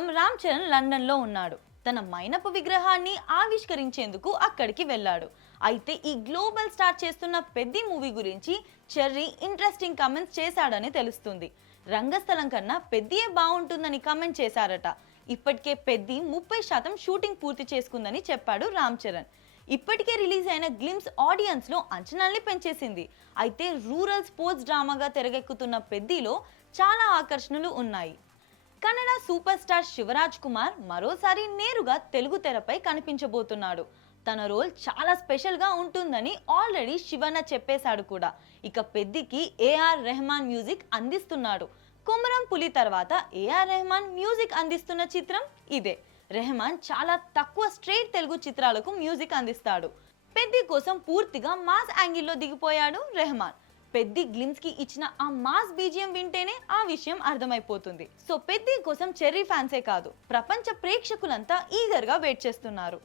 ప్రస్తుతం రామ్ చరణ్ లండన్లో ఉన్నాడు. తన మైనపు విగ్రహాన్ని ఆవిష్కరించేందుకు అక్కడికి వెళ్ళాడు. అయితే ఈ గ్లోబల్ స్టార్ చేస్తున్న పెద్ది మూవీ గురించి చెర్రీ ఇంట్రెస్టింగ్ కమెంట్స్ చేశాడని తెలుస్తుంది. రంగస్థలం కన్నా పెద్దియే బాగుంటుందని కమెంట్ చేశారట. ఇప్పటికే పెద్ది ముప్పై శాతం షూటింగ్ పూర్తి చేసుకుందని చెప్పాడు రామ్ చరణ్. ఇప్పటికే రిలీజ్ అయిన గ్లిమ్స్ ఆడియన్స్లో అంచనాల్ని పెంచేసింది. అయితే రూరల్ స్పోర్ట్స్ డ్రామాగా తెరగెక్కుతున్న పెద్దిలో చాలా ఆకర్షణలు ఉన్నాయి. కన్నడ సూపర్ స్టార్ శివరాజ్ కుమార్ మరోసారి నేరుగా తెలుగు తెరపై కనిపించబోతున్నాడు. తన రోల్ చాలా స్పెషల్గా ఉంటుందని ఆల్రెడీ శివన్న చెప్పేశాడు కూడా. ఇక పెద్దికి ఏఆర్ రెహమాన్ మ్యూజిక్ అందిస్తున్నాడు. కుమరం పులి తర్వాత ఏఆర్ రెహమాన్ మ్యూజిక్ అందిస్తున్న చిత్రం ఇదే. రెహమాన్ చాలా తక్కువ స్ట్రైట్ తెలుగు చిత్రాలకు మ్యూజిక్ అందిస్తాడు. పెద్ది కోసం పూర్తిగా మాస్ యాంగిల్లో దిగిపోయాడు రెహమాన్. పెద్ది గ్లిమ్స్కి ఇచ్చిన ఆ మాస్ బీజియం వింటేనే ఆ విషయం అర్థమైపోతుంది. సో పెద్ది కోసం చెర్రీ ఫ్యాన్సే కాదు ప్రపంచ ప్రేక్షకులంతా ఈగర్గా వెయిట్ చేస్తున్నారు.